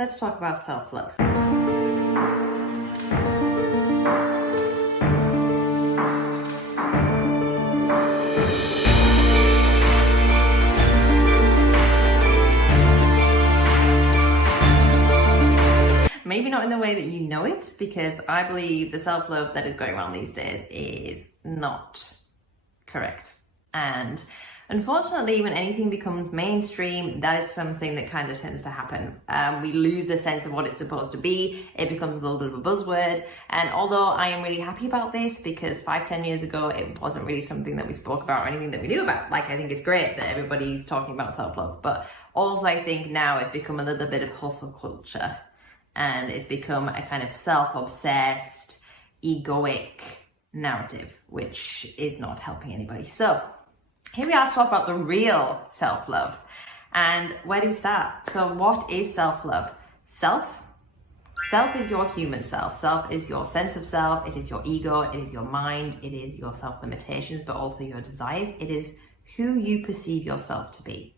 Let's talk about self-love. Maybe not in the way that you know it, because I believe the self-love that is going around these days is not correct. And unfortunately, when anything becomes mainstream, that is something that kind of tends to happen. We lose a sense of what it's supposed to be. It becomes a little bit of a buzzword. And although I am really happy about this, because 5-10 years ago, it wasn't really something that we spoke about or anything that we knew about. Like, I think it's great that everybody's talking about self-love. But also I think now it's become a little bit of hustle culture. And it's become a kind of self-obsessed, egoic narrative, which is not helping anybody. So here we are to talk about the real self-love. And where do we start? So what is self-love? Self is your human self. Self is your sense of self. It is your ego. It is your mind. It is your self-limitations, but also your desires. It is who you perceive yourself to be.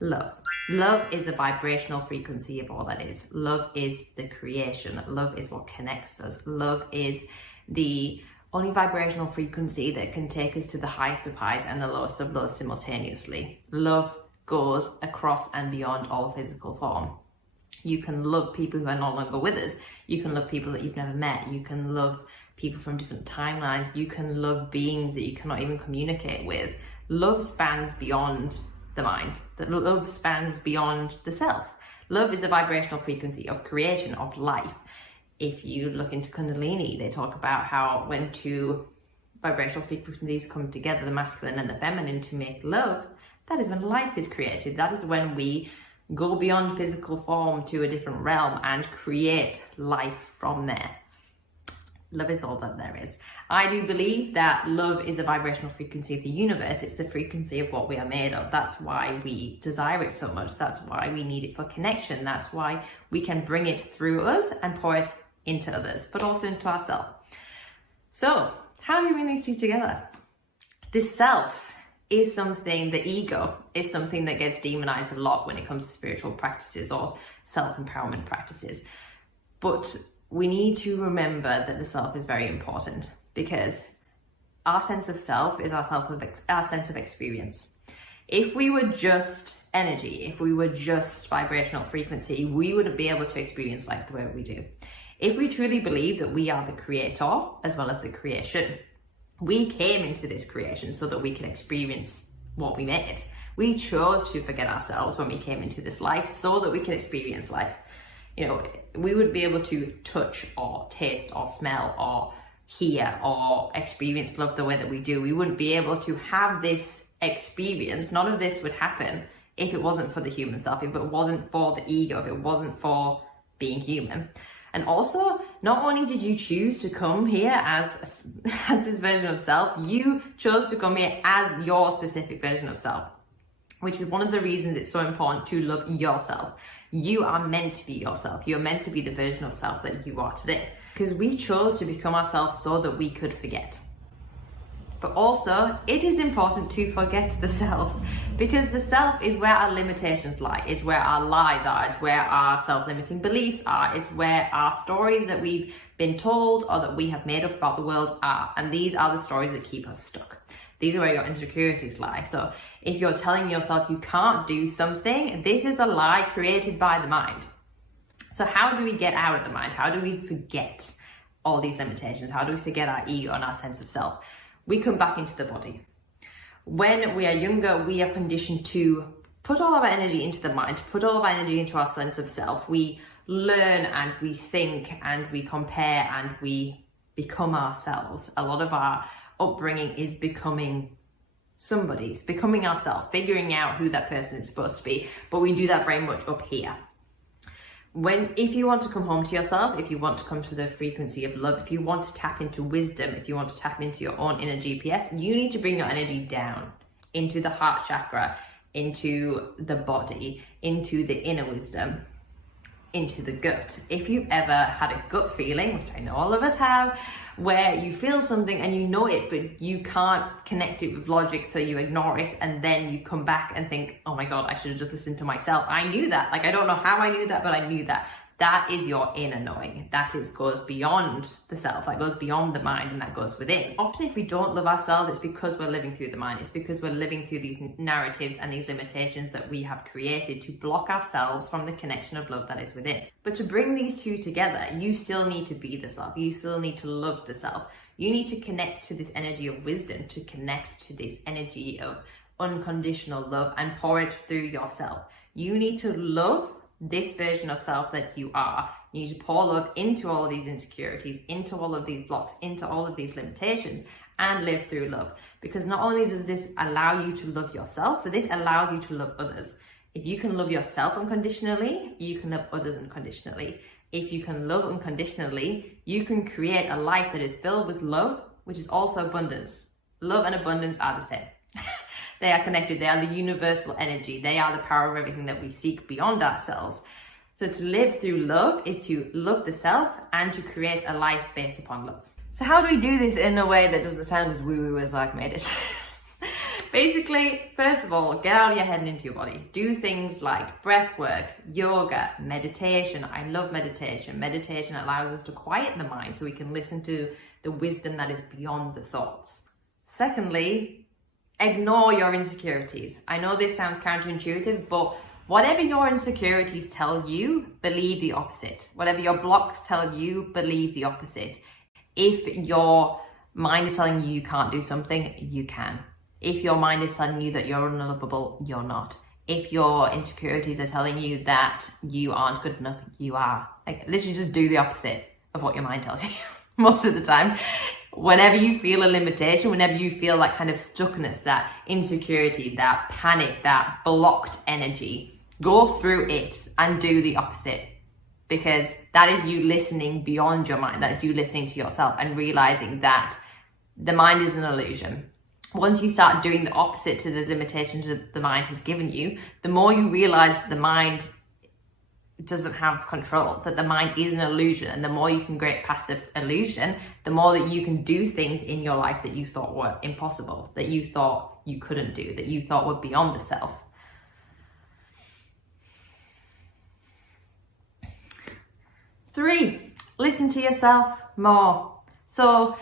Love. Love is the vibrational frequency of all that is. Love is the creation. Love is what connects us. Love is the only vibrational frequency that can take us to the highest of highs and the lowest of lows simultaneously. Love goes across and beyond all physical form. You can love people who are no longer with us. You can love people that you've never met. You can love people from different timelines. You can love beings that you cannot even communicate with. Love spans beyond the mind. That love spans beyond the self. Love is a vibrational frequency of creation, of life. If you look into Kundalini, they talk about how when two vibrational frequencies come together, the masculine and the feminine, to make love, that is when life is created. That is when we go beyond physical form to a different realm and create life from there. Love is all that there is. I do believe that love is a vibrational frequency of the universe. It's the frequency of what we are made of. That's why we desire it so much. That's why we need it for connection. That's why we can bring it through us and pour it into others, but also into ourselves. So how do you bring these two together? This self is something, the ego is something that gets demonized a lot when it comes to spiritual practices or self-empowerment practices. But we need to remember that the self is very important, because our sense of self is our sense of experience. If we were just energy, if we were just vibrational frequency, we wouldn't be able to experience life the way we do. If we truly believe that we are the creator as well as the creation, we came into this creation so that we can experience what we made. We chose to forget ourselves when we came into this life so that we can experience life. You know, we would be able to touch or taste or smell or hear or experience love the way that we do. We wouldn't be able to have this experience. None of this would happen if it wasn't for the human self, if it wasn't for the ego, if it wasn't for being human. And also, not only did you choose to come here as this version of self, you chose to come here as your specific version of self, which is one of the reasons it's so important to love yourself. You are meant to be yourself. You're meant to be the version of self that you are today, because we chose to become ourselves so that we could forget. But also, it is important to forget the self, because the self is where our limitations lie. It's where our lies are. It's where our self-limiting beliefs are. It's where our stories that we've been told or that we have made up about the world are. And these are the stories that keep us stuck. These are where your insecurities lie. So if you're telling yourself you can't do something, this is a lie created by the mind. So how do we get out of the mind? How do we forget all these limitations? How do we forget our ego and our sense of self? We come back into the body. When we are younger, we are conditioned to put all of our energy into the mind, to put all of our energy into our sense of self. We learn and we think and we compare and we become ourselves. A lot of our upbringing is becoming somebody, it's becoming ourselves, figuring out who that person is supposed to be. But we do that very much up here. If you want to come home to yourself, if you want to come to the frequency of love, if you want to tap into wisdom, if you want to tap into your own inner GPS, you need to bring your energy down into the heart chakra, into the body, into the inner wisdom. into the gut. If you've ever had a gut feeling, which I know all of us have, where you feel something and you know it, but you can't connect it with logic, so you ignore it, and then you come back and think, oh my God, I should have just listened to myself. I knew that. Like, I don't know how I knew that, but I knew that. That is your inner knowing. That goes beyond the self, that goes beyond the mind, and that goes within. Often if we don't love ourselves, it's because we're living through the mind. It's because we're living through these narratives and these limitations that we have created to block ourselves from the connection of love that is within. But to bring these two together, you still need to be the self. You still need to love the self. You need to connect to this energy of wisdom, to connect to this energy of unconditional love and pour it through yourself. You need to love this version of self that you are. You need to pour love into all of these insecurities, into all of these blocks, into all of these limitations, and live through love. Because not only does this allow you to love yourself, but this allows you to love others. If you can love yourself unconditionally, you can love others unconditionally. If you can love unconditionally, you can create a life that is filled with love, which is also abundance. Love and abundance are the same. They are connected. They are the universal energy. They are the power of everything that we seek beyond ourselves. So to live through love is to love the self and to create a life based upon love. So how do we do this in a way that doesn't sound as woo-woo as I've made it? Basically, first of all, get out of your head and into your body. Do things like breath work, yoga, meditation. I love meditation. Meditation allows us to quiet the mind so we can listen to the wisdom that is beyond the thoughts. Secondly, ignore your insecurities. I know this sounds counterintuitive, but whatever your insecurities tell you, believe the opposite. Whatever your blocks tell you, believe the opposite. If your mind is telling you you can't do something, you can. If your mind is telling you that you're unlovable, you're not. If your insecurities are telling you that you aren't good enough, you are. Like, literally just do the opposite of what your mind tells you most of the time. Whenever you feel a limitation, whenever you feel that kind of stuckness, that insecurity, that panic, that blocked energy, go through it and do the opposite. Because that is you listening beyond your mind. That is you listening to yourself and realizing that the mind is an illusion. Once you start doing the opposite to the limitations that the mind has given you, the more you realize that the mind doesn't have control, that the mind is an illusion, and the more you can get past the illusion, the more that you can do things in your life that you thought were impossible, that you thought you couldn't do, that you thought were beyond the self. 3, listen to yourself more. So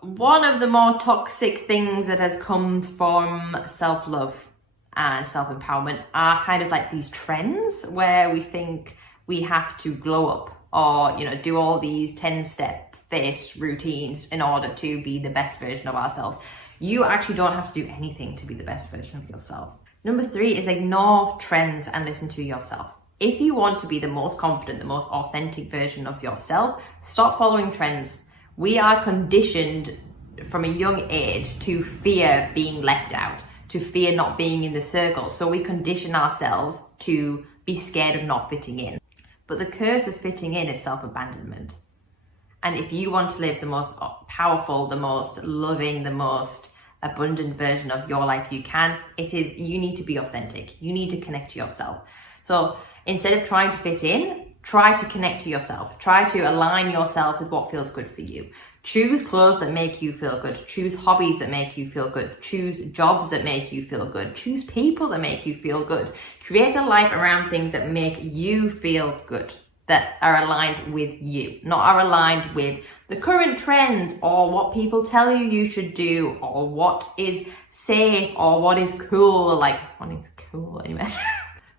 one of the more toxic things that has come from self-love and self-empowerment are kind of like these trends where we think we have to glow up or, you know, do all these 10-step face routines in order to be the best version of ourselves. You actually don't have to do anything to be the best version of yourself. Number 3 is ignore trends and listen to yourself. If you want to be the most confident, the most authentic version of yourself, stop following trends. We are conditioned from a young age to fear being left out, to fear not being in the circle. So we condition ourselves to be scared of not fitting in. But the curse of fitting in is self-abandonment. And if you want to live the most powerful, the most loving, the most abundant version of your life you can, you need to be authentic. You need to connect to yourself. So instead of trying to fit in, try to connect to yourself. Try to align yourself with what feels good for you. Choose clothes that make you feel good. Choose hobbies that make you feel good. Choose jobs that make you feel good. Choose people that make you feel good. Create a life around things that make you feel good, that are aligned with you, not are aligned with the current trends or what people tell you should do or what is safe or what is cool. Like, what is cool anyway?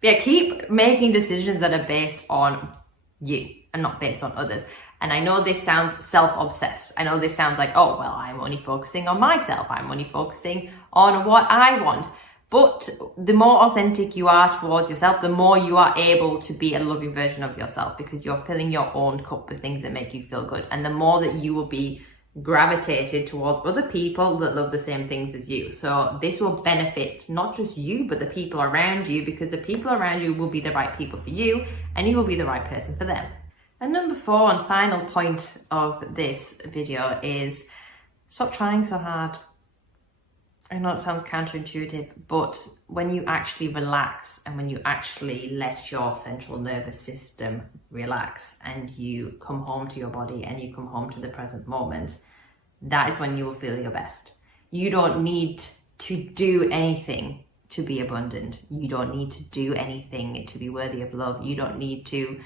But yeah, keep making decisions that are based on you and not based on others. And I know this sounds self-obsessed. I know this sounds like, oh, well, I'm only focusing on myself. I'm only focusing on what I want. But the more authentic you are towards yourself, the more you are able to be a loving version of yourself, because you're filling your own cup with things that make you feel good. And the more that you will be gravitated towards other people that love the same things as you. So this will benefit not just you, but the people around you, because the people around you will be the right people for you and you will be the right person for them. And number 4 and final point of this video is stop trying so hard. I know it sounds counterintuitive, but when you actually relax and when you actually let your central nervous system relax and you come home to your body and you come home to the present moment, that is when you will feel your best. You don't need to do anything to be abundant. You don't need to do anything to be worthy of love. You don't need to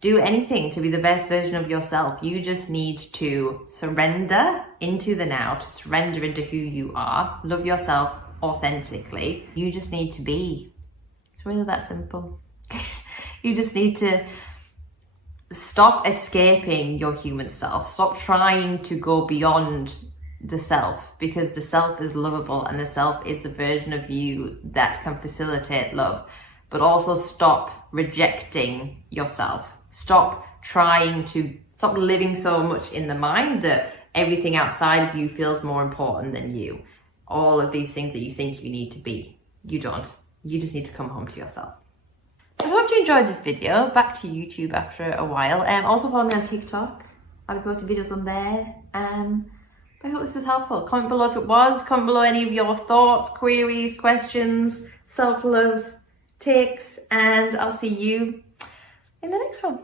do anything to be the best version of yourself. You just need to surrender into the now, to surrender into who you are, love yourself authentically. You just need to be. It's really that simple. You just need to stop escaping your human self. Stop trying to go beyond the self, because the self is lovable and the self is the version of you that can facilitate love. But also stop rejecting yourself. Stop living so much in the mind that everything outside of you feels more important than you. All of these things that you think you need to be, you don't. You just need to come home to yourself. I hope you enjoyed this video. Back to YouTube after a while. Also follow me on TikTok. I'll be posting videos on there. I hope this was helpful. Comment below if it was. Comment below any of your thoughts, queries, questions, self-love takes, and I'll see you in the next one.